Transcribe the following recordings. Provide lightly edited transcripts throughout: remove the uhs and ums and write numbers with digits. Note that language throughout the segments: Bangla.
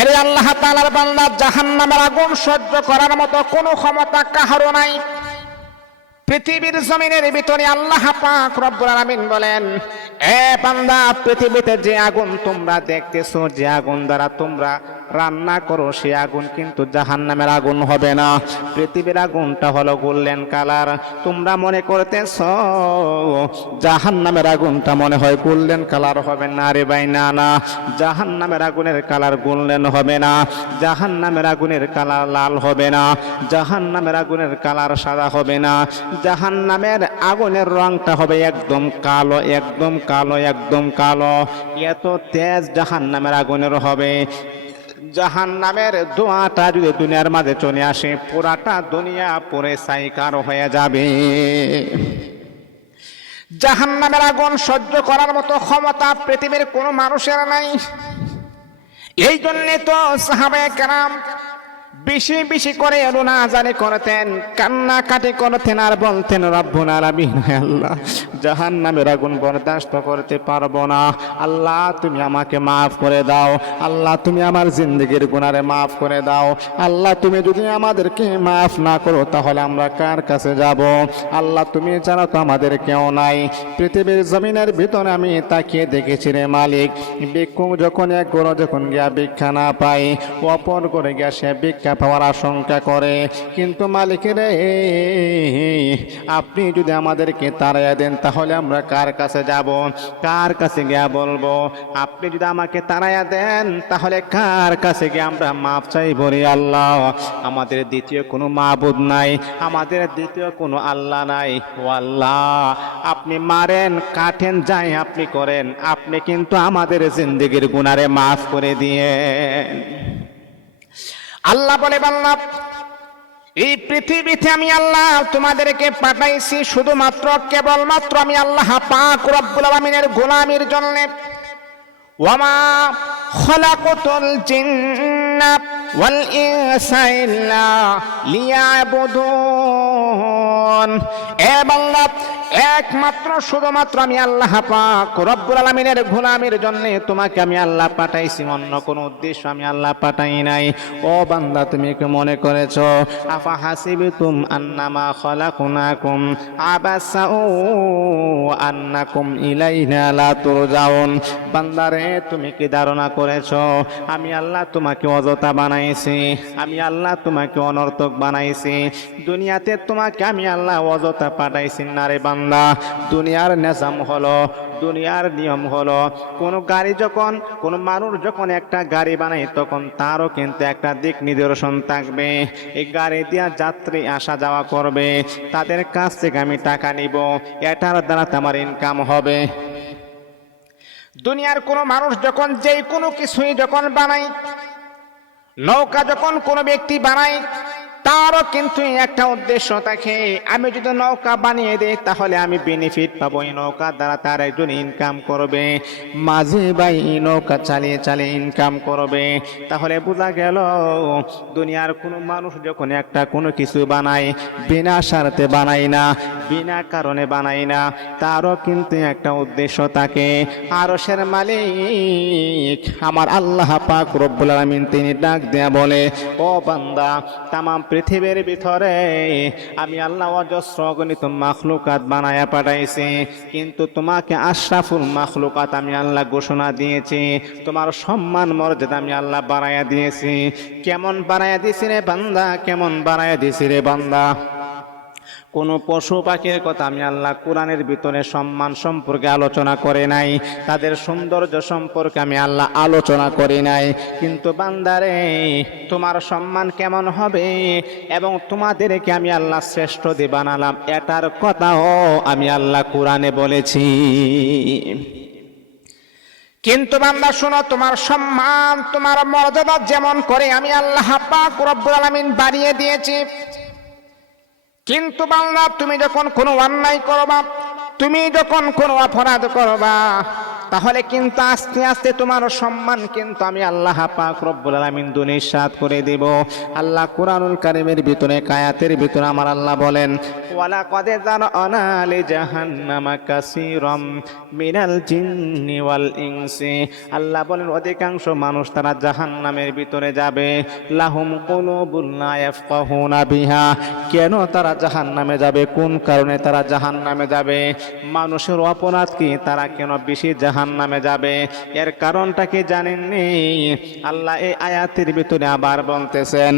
এরে আল্লাহ তাআলার বান্দা, জাহান্নামের আগুন সহ্য করার মতো কোনো ক্ষমতা কাহারও নাই। পৃথিবীর জমিনের ভিতরে আল্লাহ পাক রব্বুল আলামিন বলেন, এ বান্দা, পৃথিবীতে যে আগুন তোমরা দেখতেছো, যে আগুন দ্বারা তোমরা রান্না করো, সে আগুন কিন্তু জাহান্নামের আগুন হবে না। পৃথিবীর আগুনটা হলো গোল্ডেন কালার। তোমরা মনে করতেছ জাহান্নামের আগুনটা মনে হয় গোল্ডেন কালার হবে না। রে ভাই, না না, জাহান্নামের আগুনের কালার গোল্ডেন হবে না, জাহান্নামের আগুনের কালার লাল হবে না, জাহান্নামের আগুনের কালার সাদা হবে না, জাহান্নামের আগুনের রংটা হবে একদম কালো, একদম কালো, একদম কালো। এত তেজ জাহান্নামের আগুনের হবে। জাহান্নামের ধোঁয়াটা যদি দুনিয়ার মাঝে চলে আসে, পুরাটা দুনিয়া পুরে ছাইকার হয়ে যাবে। জাহান্নামের আগুন সহ্য করার মতো ক্ষমতা পৃথিবীর কোনো মানুষের নাই। এই জন্যে তো সাহাবায়ে কেরাম বেশি বেশি করে রোনাজারি করতেন, কান্নাকাটি করতেন, আর বলতেন, রব্বুল আলামিন, আল্লাহ, জাহান্নামের আগুন বরদাস্ত করতে পারবো না। আল্লাহ, তুমি আমাকে মাফ করে দাও। আল্লাহ, তুমি আমার জিন্দেগির গুনারে মাফ করে দাও। আল্লাহ, তুমি যদি আমাদেরকে মাফ না করো তাহলে আমরা কার কাছে যাব? আল্লাহ, তুমি জানো তো আমাদের কেউ নাই। পৃথিবীর জমিনের ভিতরে আমি তাকিয়ে দেখেছি রে মালিক, ভিক্ষুক যখন এক গরু যখন গিয়া ভিক্ষা না পাই, অপর করে গিয়া সে ভিক্ষা পাওয়ার আশঙ্কা করে। কিন্তু মালিক রে, আপনি যদি আমাদেরকে তাড়াইয়া দেন তাহলে আমরা কার কাছে যাব? কার কাছে গিয়া বলবো? আপনি যদি আমাকে তাড়াইয়া দেন তাহলে কার কাছে গিয়ে আমরা মাপ চাইব রে আল্লাহ? আমাদের দ্বিতীয় কোনো মাবুদ নাই, আমাদের দ্বিতীয় কোনো আল্লাহ নাই। ও আল্লাহ, আপনি মারেন, কাটেন, যাই আপনি করেন, আপনি কিন্তু আমাদের জিন্দেগির গুনারে মাফ করে দিয়েন। আল্লাহ বলে, বান্দা, এই পৃথিবীতে আমি আল্লাহ তোমাদেরকে পাঠাইছি শুধুমাত্র কেবলমাত্র আমি আল্লাহ পাক রব্বুল আলামিনের গোলামির জন্য। ওয়ামা খলাকতুল জিন্না ওয়াল ইনসা ইল্লা লিয়াবুদুন। এ বান্দা, একমাত্র শুধুমাত্র আমি আল্লাহ পাক রব্বুল আলামিনের গোলামির জন্য তোমাকে আমি আল্লাহ পাঠাইছি, অন্য কোনো উদ্দেশ্য আমি আল্লাহ পাঠাই নাই। ও বান্দা, তুমি কি মনে করেছো আফা হাসিবতুম আন্নামা খলাকনাকুম আবাসা ও আন্নাকুম ইলাইনা লা তুরজাউন? বান্দারে, তুমি কি ধারণা করেছো আমি আল্লাহ তোমাকে অযথা বানাইছি? আমি আল্লাহ তোমাকে অনর্থক বানাইছি? দুনিয়াতে তোমাকে আমি আল্লাহ অযথা পাঠাইছি না রে বান্দা। দুনিয়ার নিজাম হলো, দুনিয়ার নিয়ম হলো, কোন গাড়ি যখন, কোন মানুষ যখন একটা গাড়ি বানায় তখন তারও কিন্তু একটা দিক নিদর্শন থাকবে। এই গাড়ি দিয়া যাত্রী আসা যাওয়া করবে, তাদের কাছ থেকে আমি টাকা নিব, এটার দ্বারা আমার ইনকাম হবে। দুনিয়ার কোন মানুষ যখন যেই কোনো কিছুই যখন বানায়, নৌকা যখন কোনো ব্যক্তি বানায়, তারও কিন্তু একটা উদ্দেশ্য থাকে। আমি যদি নৌকা বানিয়ে দিই তাহলে আমি বেনিফিট পাবো, এই নৌকা দ্বারা তার একজন ইনকাম করবে, মাঝে ভাই নৌকা চালিয়ে চালিয়ে ইনকাম করবে। তাহলে বোঝা গেল দুনিয়ার কোনো মানুষ যখন একটা কোনো কিছু বানায়, বিনা স্বার্থে বানায় না, বিনা কারণে বানায় না, তারও কিন্তু একটা উদ্দেশ্য থাকে। আরশের মালিক আমার আল্লাহ পাক রব্বুল আলামিন তিনি ডাক দেয়া বলে, ও বান্দা, তামাম পৃথিবীর ভিতরে আমি আল্লাহ অজস্র অগণিত মাখলুকাত বানায়া পাঠাইছি, কিন্তু তোমাকে আশরাফুল মাখলুকাত আমি আল্লাহ ঘোষণা দিয়েছি, তোমার সম্মান মর্যাদা আমি আল্লাহ বাড়াইয়া দিয়েছি। কেমন বাড়াইয়া দিয়েছি রে বান্দা? কেমন বাড়াইয়া দিয়েছি রে বান্দা? কোন পশু পাখির কথা আমি আল্লাহ কোরআনের ভিতরে সম্মান সম্পর্কে আলোচনা করে নাই, তাদের সৌন্দর্য সম্পর্কে আমি আল্লাহ আলোচনা করি নাই। কিন্তু বান্দারে, তোমার সম্মান কেমন হবে এবং তোমাদেরকে আমি আল্লাহ শ্রেষ্ঠ দিয়ে বানালাম, এটার কথাও আমি আল্লাহ কোরআনে বলেছি। কিন্তু বান্দা শোনো, তোমার সম্মান, তোমার মর্যাদা যেমন করে আমি আল্লাহ পাক রব্বুল আলামিন বাড়িয়ে দিয়েছি, কিন্তু বান্দা তুমি যখন কোনো অন্যায় করবা, তুমি যখন কোনো অপরাধ করবা, তাহলে কিন্তু আস্তে আস্তে তোমার সম্মান কিন্তু আমি আল্লাহ পাক রব্বুল আলামিন দুনিশাত করে দেব। আল্লাহ কুরআনুল কারীমের ভিতরে আয়াতের ভিতরে আমার আল্লাহ বলেন, ওয়ালা কদ জারআনা লি জাহান্নামা কাসীরাম মিনাল জিন্নি ওয়াল ইনসি। আল্লাহ বলেন অধিকাংশ মানুষ তারা জাহান্নামের ভিতরে যাবে। লাহুম কুলুবুন লা ইয়াফকাহুনা বিহা। কেন তারা জাহান্নামে যাবে? কোন কারণে তারা জাহান্নামে যাবে? মানুষের অপরাধ কি তারা কেন বেশি জাহান্নামে যাবে? এর কারণটা কি জানেননি? আল্লাহ এই আয়াতের ভিতরে আবার বলতেছেন,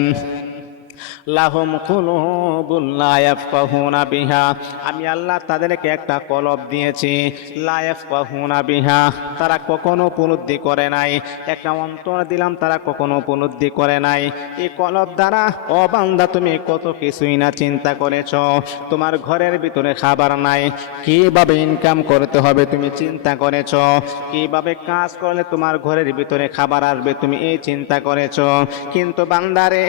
লাহুম কুলুবুন লা ইয়াফকাহুনা বিহা। আমি আল্লাহ তাদেরকে একটা কলব দিয়েছি, লা ইয়াফকাহুনা বিহা, তারা কখনো উপলব্ধি করে নাই। একটা অন্তর দিলাম, তারা কখনো উপলব্ধি করে নাই। এই কলব দ্বারা ও বান্দা তুমি কত কিছুই না চিন্তা করেছো। তোমার ঘরের ভিতরে খাবার নাই, কিভাবে ইনকাম করতে হবে তুমি চিন্তা করেছো। কিভাবে কাজ করলে তোমার ঘরের ভিতরে খাবার আসবে তুমি এই চিন্তা করেছো। কিন্তু বান্দারে,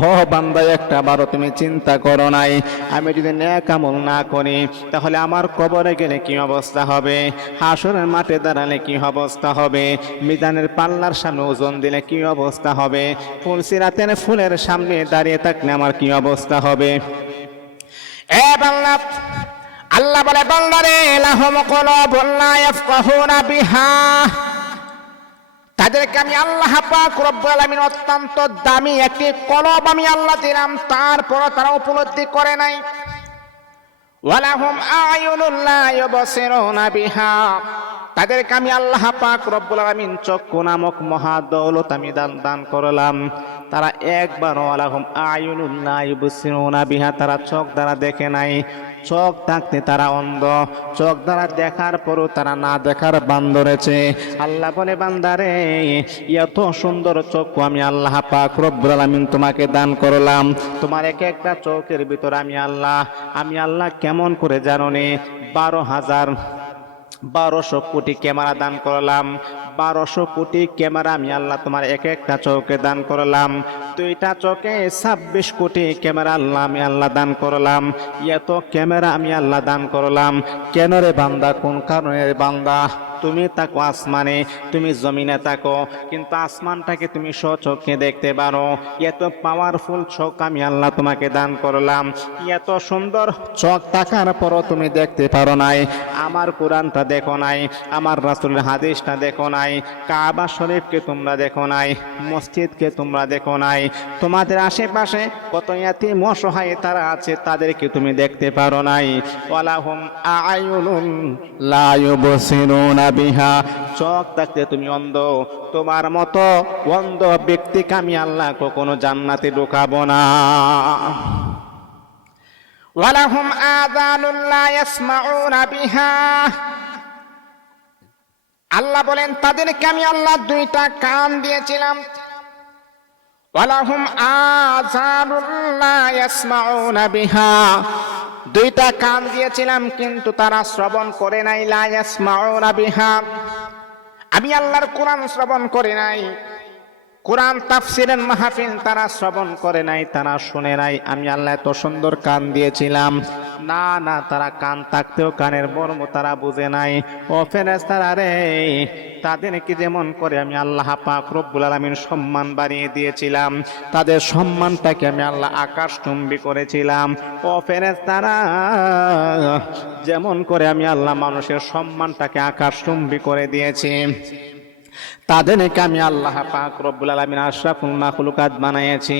হ বান্দা, একটা বারো তুমি চিন্তা করো নাই আমি যদি নেক আমল না করি তাহলে আমার কবরে গেলে কি অবস্থা হবে, হাসরের মাঠে দাঁড়ালে কি অবস্থা হবে, মিজানের পাল্লার সামনে ওজন দিলে কি অবস্থা হবে, ফুলসিরাতের ফুলের সামনে দাঁড়িয়ে থাকলে আমার কি অবস্থা হবে। এ বান্দা, আল্লাহ বলে বান্দারে, লাহুম কুলুবুন লা ইয়াফকাহুনা বিহা, তাদেরকে আমি আল্লাহ পাক রব্বুল আলামিন অত্যন্ত দামি একটি কলব আমি আল্লাহ দিলাম, তারপর তারা উপলব্ধি করে নাই। ওয়ালাহুম আয়ুনুন লা ইউবসিরুনা বিহা, তাদেরকে আমি আল্লাহ পাক রব্বুল আলামিন চক্ষু নামক মহা দৌলত আমি দান করলাম। তারা একবার ওয়ালাহুম আয়ুনুন লা ইউবসিরুনা বিহা, তারা চোখ দ্বারা দেখে নাই। চোখ থাকতে তারা অন্ধ, চোখ দ্বারা দেখার পরও তারা না দেখার বান ধরেছে। আল্লাহ বলে বান্দারে, এত সুন্দর চক্ষু আমি আল্লাহ পাক রব্বুল আলামিন তোমাকে দান করলাম। তোমার এক একটা চোখের ভিতর আমি আল্লাহ কেমন করে জানো নি, 1200 কোটি ক্যামেরা দান করলাম। 1200 কোটি ক্যামেরা আমি আল্লাহ তোমার এক একটা চোখে দান করলাম। দুইটা চোখে 26 কোটি ক্যামেরা আমি আল্লাহ দান করলাম। এত ক্যামেরা আমি আল্লাহ দান করলাম কেন রে বান্দা? কোন কারণে রে বান্দা? তুমি থাকো আসমানে, তুমি জমিনে থাকো, কিন্তু আসমানটাকে তুমি স্বচক্ষে দেখতে পারো। এত পাওয়ারফুল চোখ আমি আল্লাহ তোমাকে দান করলাম। এত সুন্দর চোখ থাকার পরও তুমি দেখতে পারো নাই। আমার কোরআনটা দেখো নাই, আমার রাসূলের হাদিসটা দেখো নাই, কাবা শরীফকে তোমরা দেখো নাই, মসজিদকে তোমরা দেখো নাই। তোমাদের আশেপাশে কত ইয়াতীম অসহায় তারা আছে, তাদেরকে তুমি দেখতে পারো নাই। ওয়ালাহুম আয়ুনুন লা ইউবসিরুনা বিহা, চোখ থাকতে তুমি অন্ধ। তোমার মতো অন্ধ ব্যক্তিকে আমি আল্লাহ কখনো জান্নাতে ঢোকাবো না। ওয়ালাহুম আযানুন লা ইয়াসমাউনা বিহা, আল্লাহ বলেন তাদেরকে আমি আল্লাহ দুইটা কান দিয়েছিলাম। ওয়ালাহুম আযানুন লা ইয়াসমাউনা বিহা, দুইটা কান দিয়েছিলাম কিন্তু তারা শ্রবণ করে নাই। লা ইয়াসমাউনা বিহা, আমি আল্লাহর কোরআন শ্রবণ করে নাই, কোরআন তাফসিরের মাহফিল তারা শ্রবণ করে নাই, তারা শুনে নাই। আমি আল্লাহ এত সুন্দর কান দিয়েছিলাম, না তারা কান থাকতেও কানের মর্ম তারা বুঝে নাই। ও ফেরেশতারা রে, তাদেরকে যেমন করে আমি আল্লাহ পাক রব্বুল আলামিন সম্মান বাড়িয়ে দিয়েছিলাম, তাদের সম্মানটাকে আমি আল্লাহ আকাশচুম্বী করেছিলাম। ও ফেরেশতারা, যেমন করে আমি আল্লাহ মানুষের সম্মানটাকে আকাশচুম্বী করে দিয়েছি, তাদেরকে আমি আল্লাহ পাক রব্বুল আলামিন আশরাফুল মাখলুকাত বানিয়েছি।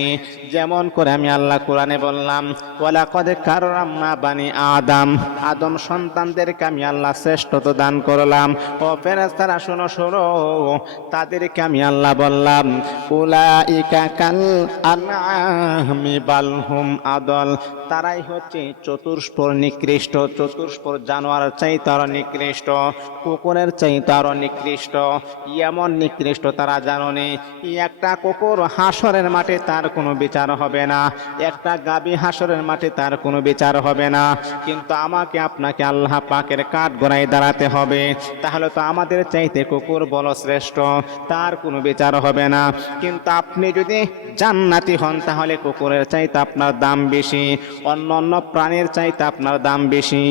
যেমন করে আমি আল্লাহ কোরআনে বললাম, ওয়ালাকাদ কাররামনা বানি আদম, আদম সন্তানদেরকে আমি আল্লাহ শ্রেষ্ঠত্ব দান করলাম। ও ফেরেশতারা শোনো, তাদেরকে আমি আল্লাহ বললাম, উলাইকা কাল আনআমি বাল হুম আদল, তারাই হচ্ছে চতুষ্পদ নিকৃষ্ট, চতুষ্পদ জানোয়ার চাইতে আরো নিকৃষ্ট, কুকুরের চাইতে আরো নিকৃষ্ট। এমন নিকৃষ্ট তারা জানেনি। একটা কুকুর হাসরের মাঠে তার কোনো বিচার হবে না, একটা গাভী হাসরের মাঠে তার কোনো বিচার হবে না, কিন্তু আমাকে আপনাকে আল্লাহ পাকের কাঠগড়ায় দাঁড়াতে হবে। তাহলে তো আমাদের চাইতে কুকুর বড় শ্রেষ্ঠ, তার কোনো বিচার হবে না। কিন্তু আপনি যদি জান্নাতি হন তাহলে কুকুরের চাইতে আপনার দাম বেশি, অন্য প্রাণীর চাইতে আপনার দাম বেশি।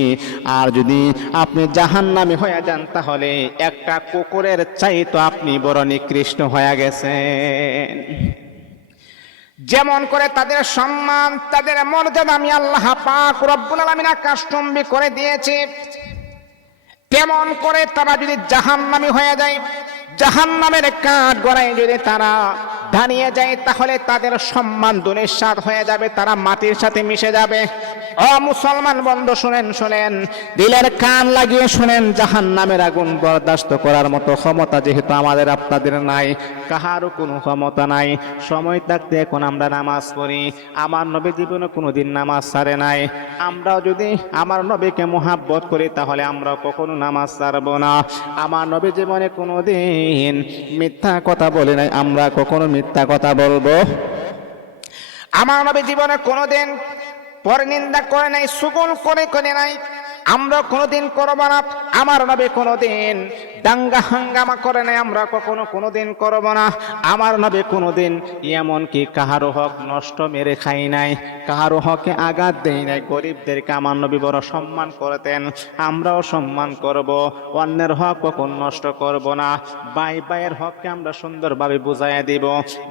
আর যদি আপনি জাহান্নামী হয়ে যান তাহলে একটা কুকুরের চাইতে আপনি বড় নিকৃষ্ট হয়ে গেছেন। যেমন করে তাদের সম্মান, তাদের মর্যাদা আমি আল্লাহ পাক রব্বুল আলামিন আকাশচুম্বী করে দিয়েছি, তেমন করে তারা যদি জাহান্নামী হয়ে যায়, জাহান্নামের কাঠগড়ায় যদি তারা দাঁড়িয়ে যায়, তাহলে তাদের সম্মান ধূলিসাৎ হয়ে যাবে, তারা মাটির সাথে মিশে যাবে। ও মুসলমান বন্ধু, শুনেন, দিলের কান লাগিয়ে শুনেন, জাহান্নামের আগুন বরদাস্ত করার মতো ক্ষমতা যেহেতু আমাদের আপনাদের নাই, কাহারও কোনো ক্ষমতা নাই। সময় থাকতে এখন আমরা নামাজ পড়ি, আমার নবী জীবনে কোনোদিন নামাজ ছাড়ে নাই। আমরাও যদি আমার নবীকে মহাব্বত করি তাহলে আমরা কখনো নামাজ ছাড়ব না। আমার নবী জীবনে কোনোদিন মিথ্যা কথা বলে নাই, আমরা কখনো মিথ্যা কথা বলবো? আমার নবী জীবনে কোনোদিন পরনিন্দা করে নাই, সুগুল করে নাই, আমরা কোনোদিন করব না। আমার নবী কোনোদিন দাঙ্গা হাঙ্গামা করে নাই, আমরা কখনো কোনোদিন করব না। আমার নবী কোনোদিন এমনকি কাহারো হক নষ্ট মেরে খাই নাই, কাহারো হকে আঘাত দেই নাই। গরিবদেরকে আমার নবী বড় সম্মান করতেন, আমরাও সম্মান করব। অন্যের হক কখন নষ্ট করব না। ভাইয়ের হককে আমরা সুন্দরভাবে বুঝাইয়া দিব,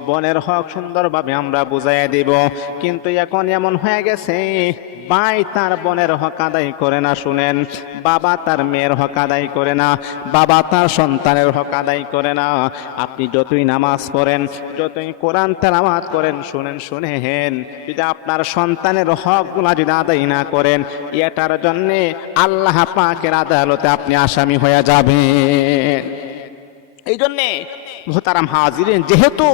বোনের হক সুন্দরভাবে আমরা বুঝাইয়া দিব। কিন্তু এখন এমন হয়ে গেছে, ভাই তার বোনের হক আদায় করে না। শুনেন, বাবা তার মেয়ের হক আদায় করে না, বাবা তার সন্তানের হক আদায় করে না। আপনি যতই নামাজ পড়েন, যতই কোরআন তেলাওয়াত করেন, শুনেন, যদি আপনার সন্তানের হকগুলা যদি আদায় না করেন, এটার জন্যে আল্লাহ পাকের আদালতে আপনি আসামি হয়ে যাবেন। এই জন্যে মুহতারাম হাজিরিন, যেহেতু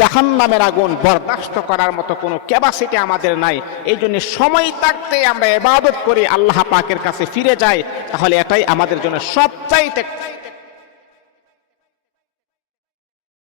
জাহান্নামের আগুন বরদাস্ত করার মতো কোনো ক্যাপাসিটি আমাদের নাই, এই জন্য সময় থাকতে আমরা ইবাদত করি, আল্লাহ পাকের কাছে ফিরে যাই, তাহলে এটাই আমাদের জন্য সবচাইতে